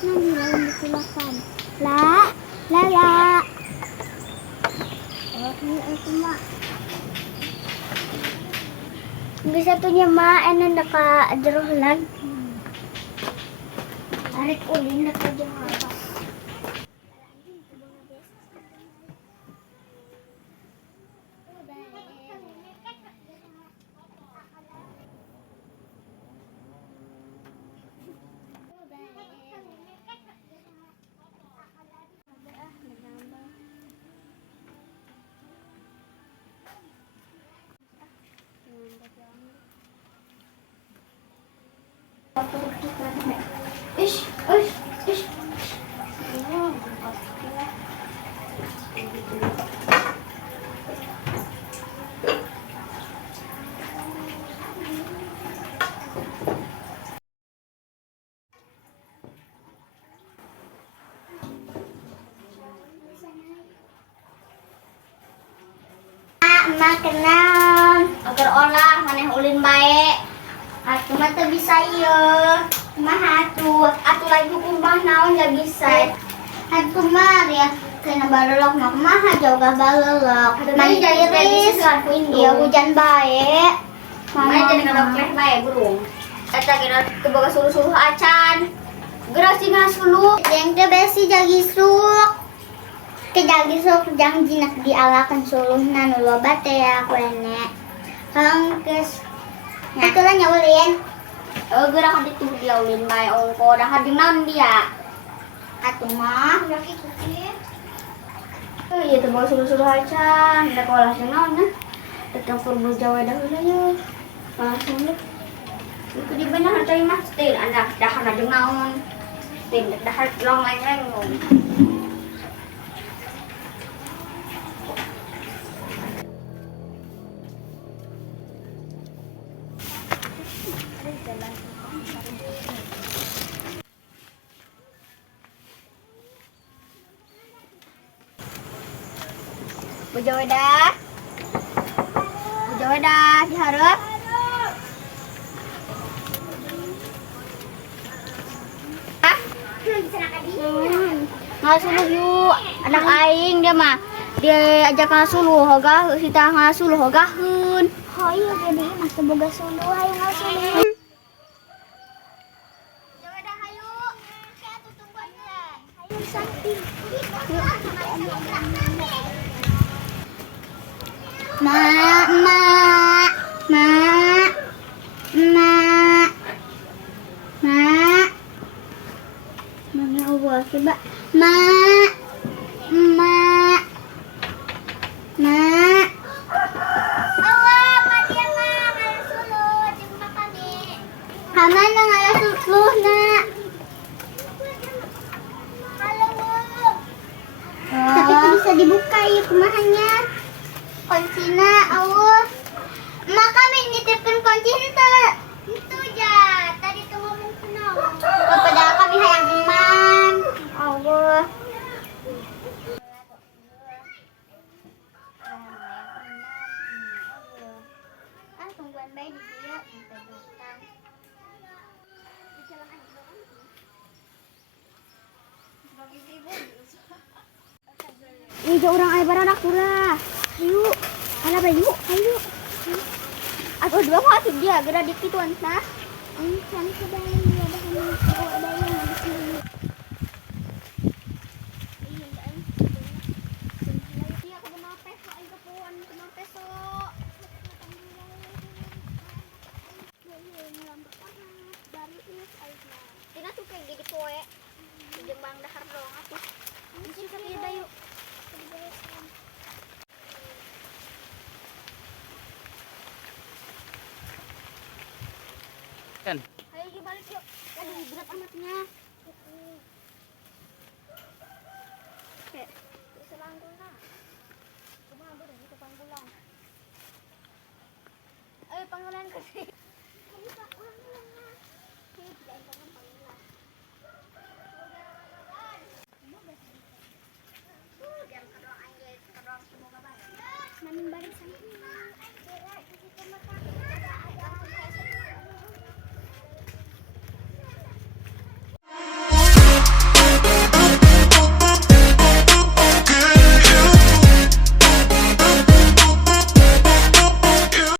Nanti lain dipulangkan. La. Itu mak. Bisa tuhnya mak, enak deka jerohlan. Tarik ulin deka jerohlan. Ish. Kenal agar olah maneh ulin baik. Atuh mah teu bisa ieu. Kumaha atuh lagi kumaha naon gak bisa. Atuh mah ya kena balelok mah kumaha joga balelok. Mani iris ieu hujan bae. Mama jadi ngadok bae burung. Eta kira keboga suluh-suluh acan. Gerak sih ngasuluh. Yang teh besi jagi suk. Kejagi sok jang jinak dialakan suluhna nu loba teh ya kuene. Kangkeus. Nya atuh lah nyaulin. Geura ka ditu dia ulin bae ongko dah hadi naon dia. Atuh mah udah kitu sih. Ieu teh bawa suluh-suluh acan, da kolah jeung naon nya. Da campur Jawa dah heula ye. Langsung deh. Itu di bener teh mah teh anak dahar jeung naon. Teh dahar long leng-leng. Bujawa dah diharap. Ngasuluh yuk anak aing dia mah dia ajak ngasuluh hoga kita ngasuluh hogaheun. Hayu jadi mas boga suluh hayu ngasuluh. Bujawa dah hayu. Atuh tungguan hayu samping. Mak. Mana ubah coba. Mak. Awak dia mah ngalah suluh jeung makane. Kamana ngalah suluh nak? Tapi itu bisa dibuka ya kumahanya. Kuncina Allah. Mak kami nitipkan kunci itu aja. Tadi tuh ngomong kenal. Kepada kami hayang eman. Allah. Tungguan bayi di dia sampai datang. Ija orang ayah baradak pura. Ayo, ala bayu, ayo. Aku dua mau atuh dia gerak di kituan nah. Can kebayi ada bayi di sini. Iya aku mau peso, ayo puan mau peso. Tina suka gigi poe. Jeung bang dahar dong atuh. Mungkin sakieu bayu. Kan? Ayo balik yuk. Aduh berat amatnya. Oke. Selangkung nah. Cuma ambil ini tukang pulang. Panggilan ke sini.